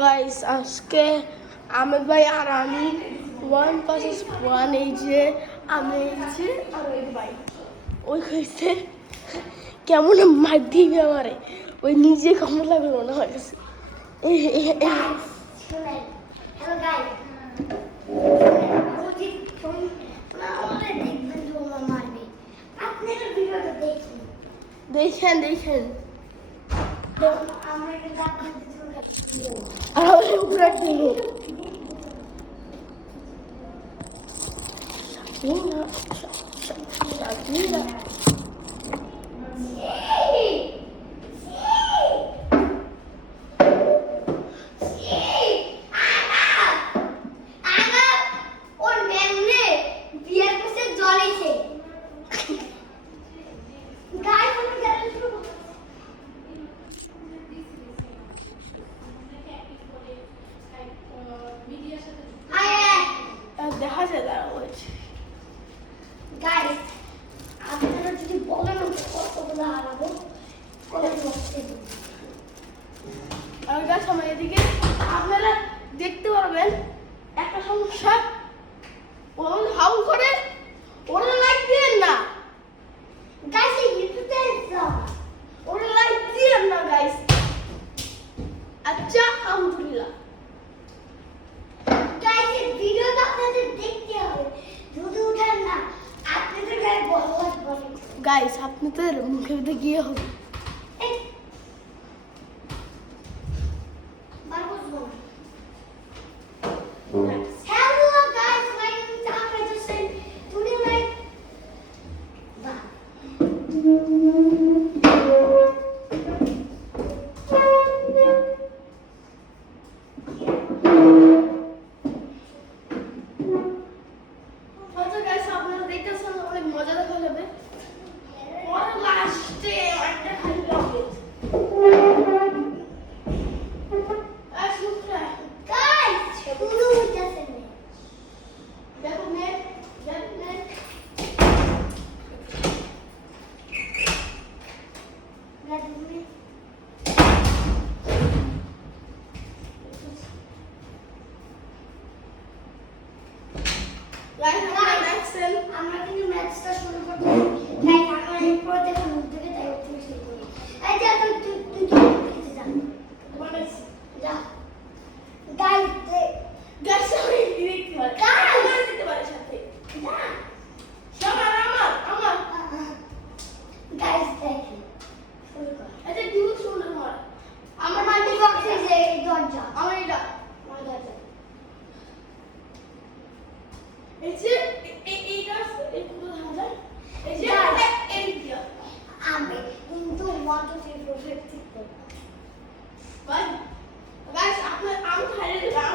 Guys আজকে আহমেদ ভাই আর আমি 1 vs 1 এই যে আমি এসেছি আর ওই ভাই ওই হয়েছে কেমন মার দিবে আমারে ওই নিজে কেমন লাগবে মনে হয় দেখেন দেখেন আর আমাদের উপরে দিকে দেখা যায় তারা বলছে গাইস আপনারা যদি বলেন কতগুলো হারাবো আর গাছ আমার এদিকে আপনারা দেখতে পারবেন একটা সমস্যা ওরা হাউল করে ওরা লাইক দিলেন না গাইস ইউটিউবে ওরা লাইক দিলেন না গাইস আচ্ছা আলহামদুলিল্লাহ গাইস এই ভিডিওটা আপনাদের দেখতে হবে যদি উঠেন না আপনাদের গায়ে বলবাস বলে গাইস আপনাদের মুখে ভিতরে গিয়ে হবে Hello guys, my name is Ahmed Hussain. Today my আচ্ছা গাইস আপনারা দেখতেছেন অনেক মজা দেখা যাবে পরে লাস্টে একটা খালি হবে guys, শুরু হইতাছে দেখো নেট দেখো নেট আমরা কিন্তু ম্যাচটা শুরু করতে তাই আমরা এই প্রত্যেক মুখ থেকে তাই উঠতে শুরু করি এই যে এখন তুই খেতে যা যা গাইস গাইস আমি দেখতে পারি আমার দিতে পারি সাথে যা সবার আমার গাইস দেখেন শুরু কর আচ্ছা দিব শুনে আমার আমার মাটি বক্সে যে দরজা আমার এটা আমার দরজা এই যে এইটা এই পুরো হাজার এই যে এই দিয়া আমি কিন্তু 1 2 3 4 5 6 ভাই গাইস আপনার আমি খাইলে দাও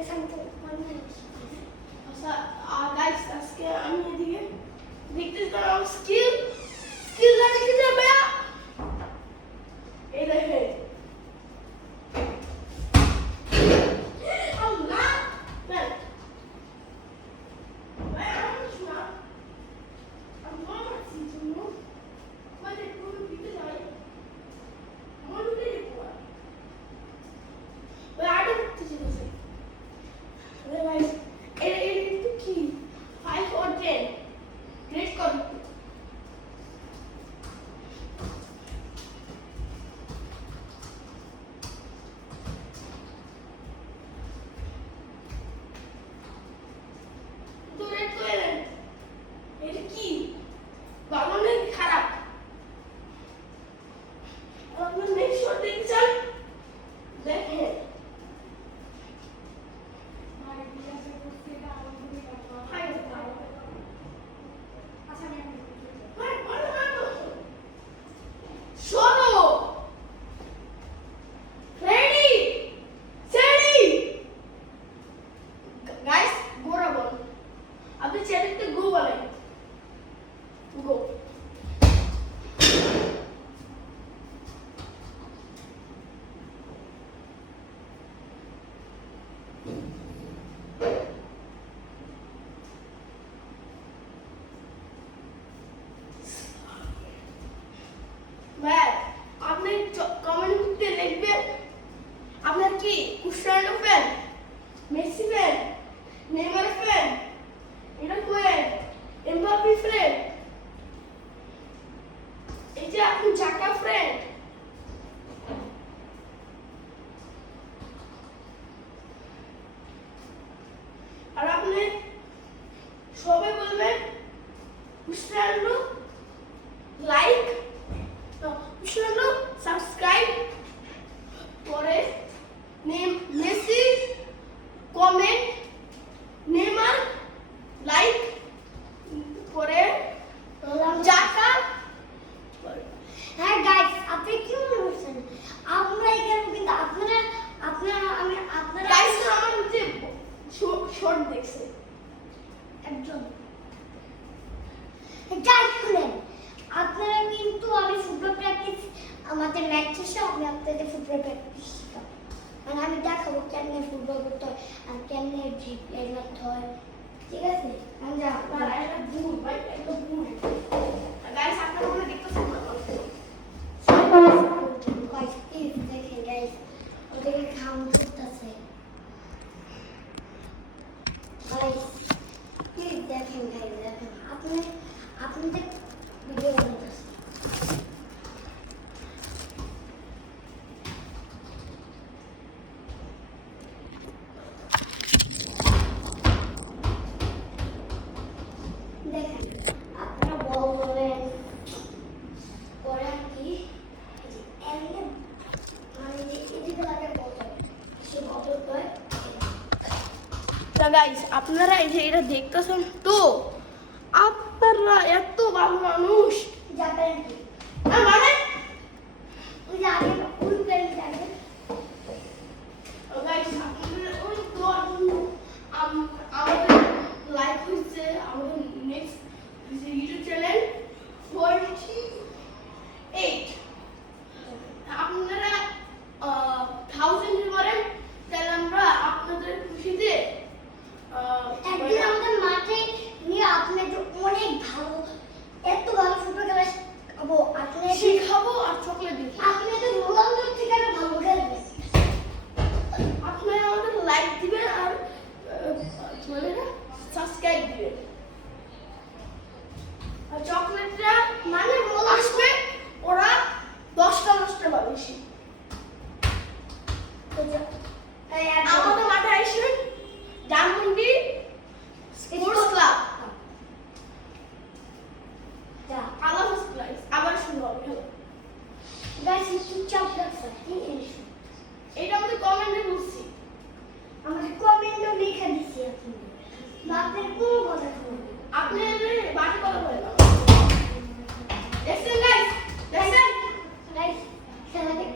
এখান থেকে মানে আচ্ছা গাইস আজকে আমি এদিকে দেখতেছি আমার স্কিল দেখতে যাবে এই দেখে আল্লাহ ভাই ভাই আমি শোনা আমি মনে করছি তুমি মানে পুরো দিতে যাই আমার দিতে দেখো ভাই আগে করতে চেয়েছে ভাই এটা কিন্তু কি 5 or 10 রেড কর তো রেড করে এটা কি ভালো নাকি খারাপ আপনার নেক্সট শট দেখতে চান দেখেন ভাই আপনি কমেন্ট করতে লিখবেন আপনার কি Cristiano fan Messi fan Neymar fan এটা কোয়েন এমবাপ্পে ফ্যান এই যে আপনি জাকা ফ্যান আর আপনি সবাই বলবেন ক্রিস্টিয়ানো লাইক Channel subscribe করে name Messi comment Neymar like করে জাকা হ্যাঁ গাইস আপনি কি মনে করছেন আমরা এখানে কিন্তু আপনারা গাইস আমার যে শর্ট দেখছে একজন গাইস শুনেন আপনারা কিন্তু আমি ফুটবল প্র্যাকটিস আমাদের ম্যাচ শেষে আমি আপনাদের ফুটবল প্র্যাকটিস শেখাবো মানে আমি দেখাবো কেমনে ফুটবল করতে হয় আর কেমনে ড্রিবল মারতে হয় ঠিক আছে আমি যা না এটা ভুল ভাই এটা ভুল গাইস আপনারা মনে দেখতেছেন না গাইস প্লিজ দেখেন গাইস ওদেরকে কাউন্ট করতেছে গাইস প্লিজ দেখেন গাইস দেখেন আপনাদের ভিডিও বানাতেছে দেখেন আপনারা বলবেন ওরা কি এমনি মানে যে এদিকে লাগে বোতল সে বোতলটা গাইস আপনারা এই যে এটা দেখতেছেন তো আপনারা এত ভালো মানুষ যাবেন কি মানে ওই যে আগে ওই পেন যাবেন গাইস আপনারা ওই তো আমাদের লাইক হচ্ছে আমাদের নেক্সট ইউটিউব চ্যানেল 48 আপনারা 1000 করেন তাহলে আমরা আপনাদের খুশিতে একদিন আমাদের মাঠে নিয়ে আপনাদের অনেক ভালো এত ভালো ফুটবল খেলা শেখাবো আপনাদের শিখাবো আর চকলেট দিব আপনাদের রোনালদোর থেকে আরো ভালো খেলবে আপনারা আমাদের লাইক দিবেন আর মানে সাবস্ক্রাইব দিবেন আর চকলেটটা মানে রোল আসবে ওরা 10টা পাবে বেশি আমাদের মাঠে আসবেন ডানমন্ডি স্পোর্টস ক্লাব আল্লাহ হাফেজ আবার শুরু হবে গাইস একটু চাপ রাখছে এটা আমাদের কমেন্টে বলছি আমাদের কমেন্টও লিখে দিছি আপনি বা আপনার কোনো কথা শুনুন আপনি বাকি কথা বলেন দেখছেন গাইস দেখছেন গাইস খেলা দেখ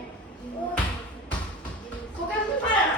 কোকা পারে না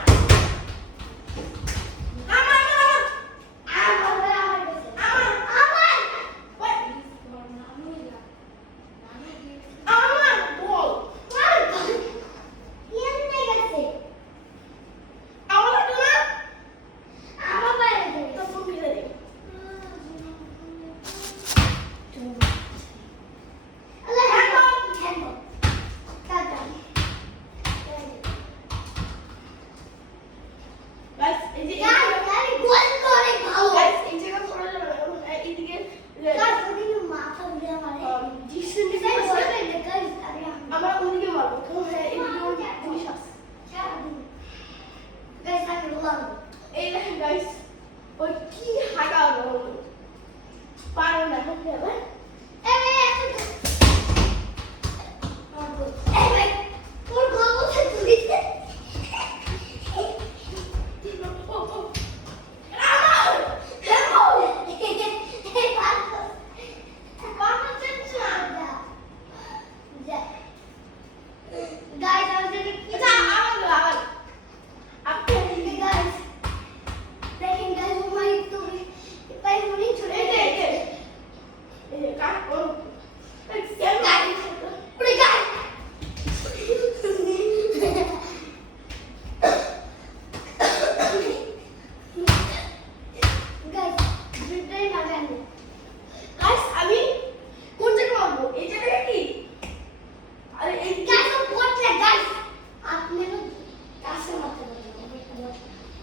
বল করে ভালো গাইস এই জায়গা পড়া যাবে না কারণ এইদিকে গাইস ওদিকে মাথা দিয়ে মারে ডিসটেন্স গাইস আছে বলবেন গাইস আরে আমরা ওদিকে মারবো কারণ এইদিকে ওর জিনিস আছে গাইস আমি বললাম এই দেখেন গাইস ওই কি হাঁটা পারো না হবে এই এখন এই ভাই তোর গল্প থেকে তুলিতে Guys, I was in আচ্ছা আবার আপনি guys. দেখেন guys, ও মাই তো ভাই মনে চলে গেছে। এই যে কাট করো এই কেন Guys, পুরো guys. Guys, দুটোই মাগান। গাইস আমি কোন জায়গায় মারবো এই জায়গায় কি আরে এই Guys, ও বলছে guys, আপনি তো কাছে মারতে পারবেন।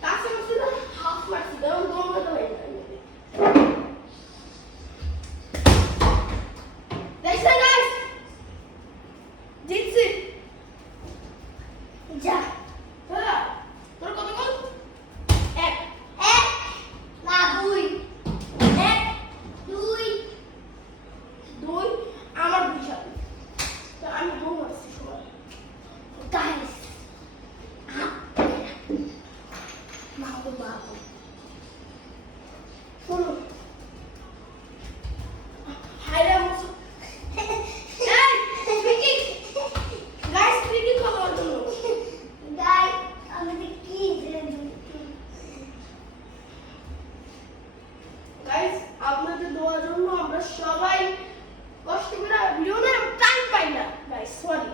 কাছে মারছি না হাফ মারছি কারণ দৌড়াতে হয় না দেখছেন গাইস জিতছি যা দাদা তোর কত গোল এক এক না দুই এক দুই দুই আমার বিশাল তো আমি দৌড় মারছি সবাই guys মাগো বাবু শোনো হাইরা মুসু এই ফ্রিকিক গাইস ফ্রিকিক কত জন্য গাই আমাদের কি গাইস আপনাদের দোয়ার জন্য আমরা সবাই কষ্ট করে ভিডিও না টাইম পাই না গাইস সরি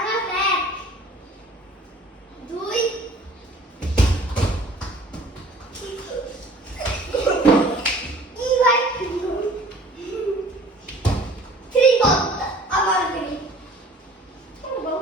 আমার এক দুই কি ভাই থ্রি বল আবার থ্রি চলো